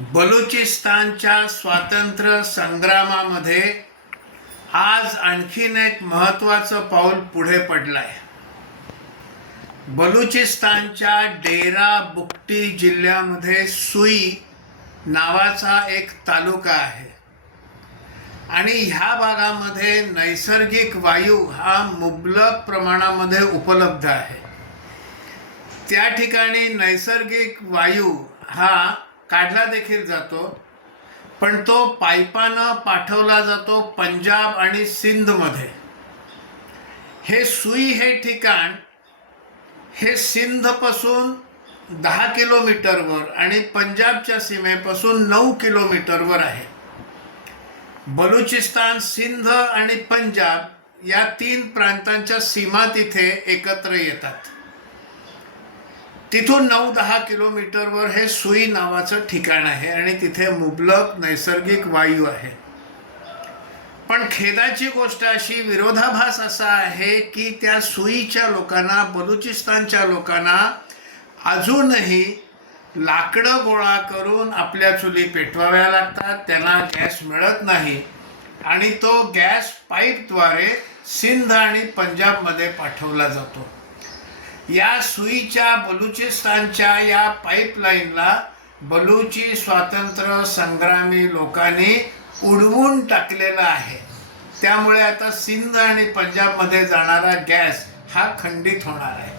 बलुचिस्तानच्या स्वातंत्र्य संग्रामामध्ये आज आणखीन एक महत्त्वाचं पाऊल पुढे पडलंय। बलुचिस्तानच्या डेरा बुक्टी जिल्ह्यामध्ये सुई नावाचा एक तालुका आहे आणि ह्या भागामध्ये नैसर्गिक वायू हा मुबलक प्रमाणामध्ये उपलब्ध आहे। त्या ठिकाणी नैसर्गिक वायू हा काढला देखील जातो, पण तो पाईपानं पाठवला जातो पंजाब आणि सिंधमध्ये। हे सुई हे ठिकाण हे सिंधपासून 10 किलोमीटरवर आणि पंजाबच्या सीमेपासून 9 किलोमीटरवर आहे। बलुचिस्तान, सिंध आणि पंजाब या 3 प्रांतांच्या सीमा तिथे एकत्र येतात। तिथून 9-10 किलोमीटरवर हे सुई नावाचं ठिकाण आहे आणि तिथे मुबलक नैसर्गिक वायू आहे। पण खेदाची गोष्ट अशी, विरोधाभास असा आहे की त्या सुईच्या लोकांना, बलुचिस्तानच्या लोकांना अजूनही लाकडं गोळा करून आपल्या चुली पेटवाव्या लागतात, त्यांना गॅस मिळत नाही आणि तो गॅस पाईपद्वारे सिंध आणि पंजाबमध्ये पाठवला जातो। या सुईच्या बलुचिस्तानच्या या पाईपलाईनला बलुची स्वातंत्र्य संग्रामी लोकांनी उडवून टाकलेला आहे। त्यामुळे आता सिंध आणि पंजाबमध्ये जाणारा गॅस हा खंडित होणार आहे।